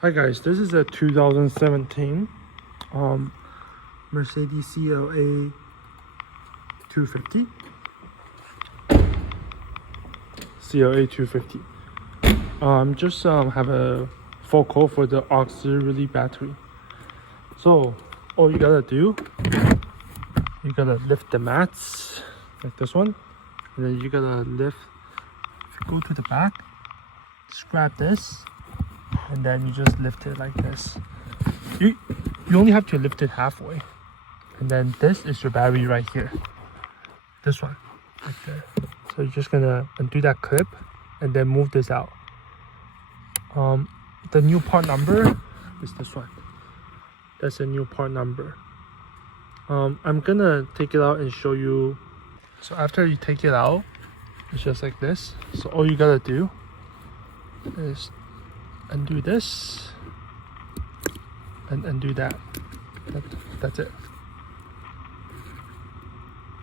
Hi guys, this is a 2017 Mercedes CLA 250. CLA 250. Just have a full code for the auxiliary battery. So all you gotta do, you gotta lift the mats like this one, and then you gotta lift. If you go to the back, just grab this, and then you just lift it like this. You only have to lift it halfway, and then this is your battery right here. This one, right there. So you're just gonna undo that clip, and then move this out. The new part number is this one. That's a new part number. I'm gonna take it out and show you. So after you take it out, it's just like this. So all you gotta do is undo this and undo that. That's it.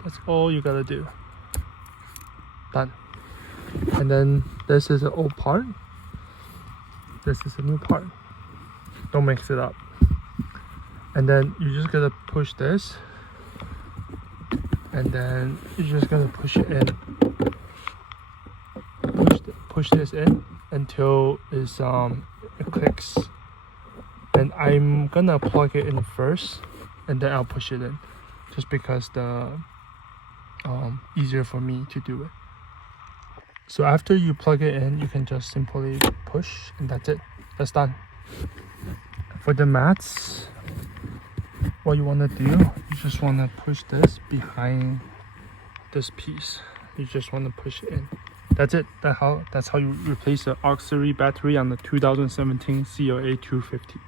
That's all you gotta do. Done. And then this is an old part. This is a new part. Don't mix it up. And then you're just gonna push this, and then you're just gonna push it in. Push this in until it clicks. And I'm gonna plug it in first, and then I'll push it in, just because the easier for me to do it. So after you plug it in, you can just simply push, and that's it. That's done. For the mats, what you want to do, you just want to push this behind this piece. You just want to push it in. That's it. That's how you replace the auxiliary battery on the 2017 CLA 250.